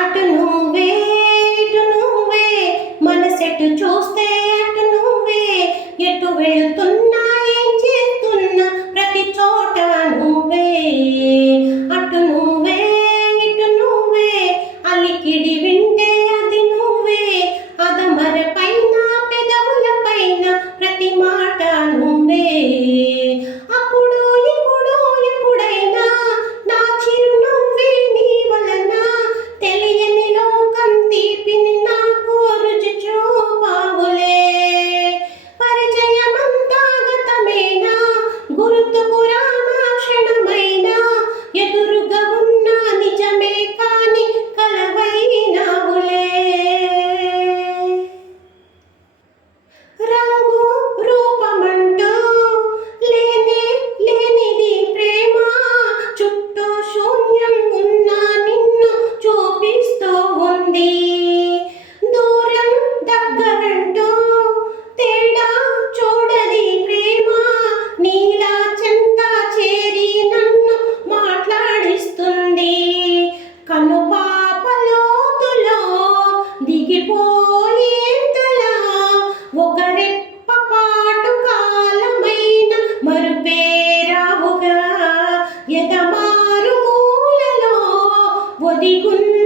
అటు నువ్వే ఇటు నువ్వే మనసెటు చూస్తే అటు నువ్వే ఎటు వెళుతున్నా ఏం చేస్తున్నా ప్రతి చోట నువ్వే అటు నువ్వే ఇటు నువ్వే అలికిడి వింటే అది నువ్వే అదమర పైన పెదవుల పైన ప్రతి మాట నువ్వే అప్పుడు ఇప్పుడు ఎప్పుడైనా నా చిరునవ్వే నీ వలన తెలియని లోకం తీపిని నాకు రుచి చూపావులే పరిచయమంతా గతమేనా గుర్తుకు రానా క్షణమైనా ఎదురుగా ఉన్న నిజమే కాని కలవైనావులే రంగు రూపమంటూ లేనే లేనిది ప్రేమ చుట్టూ శూన్యం ఉన్న నిన్ను చూపిస్తూ ఉంది దూరం దగ్గరంటూ తేడా చూడది ప్రేమ నీలా చెంత చేరి నన్ను మాట్లాడిస్తుంది కనుపాపలోతులో దిగిపోయేంతలా ఒక రెప్పపాటు కాలమైన మరుపేరావుగా ఎదమారు మూలలో ఒదిగున్న